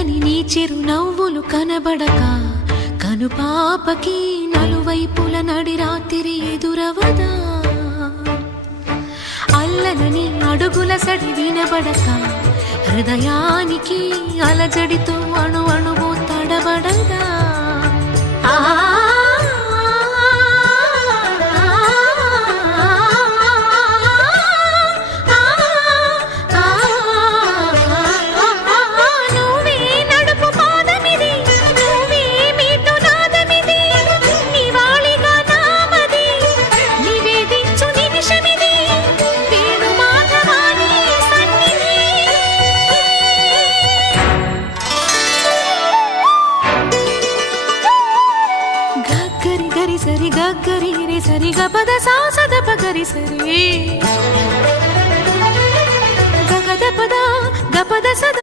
చల్లని నీ చిరునవ్వులు కనబడక కనుపాపకి నలువైపుల నడి రాత్రి ఎదురవదా అల్లలని అడుగుల సడి వినబడక హృదయానికి అలజడితో అణు అణువు తడబడదా గరి సరి గరి రే సరి గపద సాసద పగరి సరి గగద పద గపద సద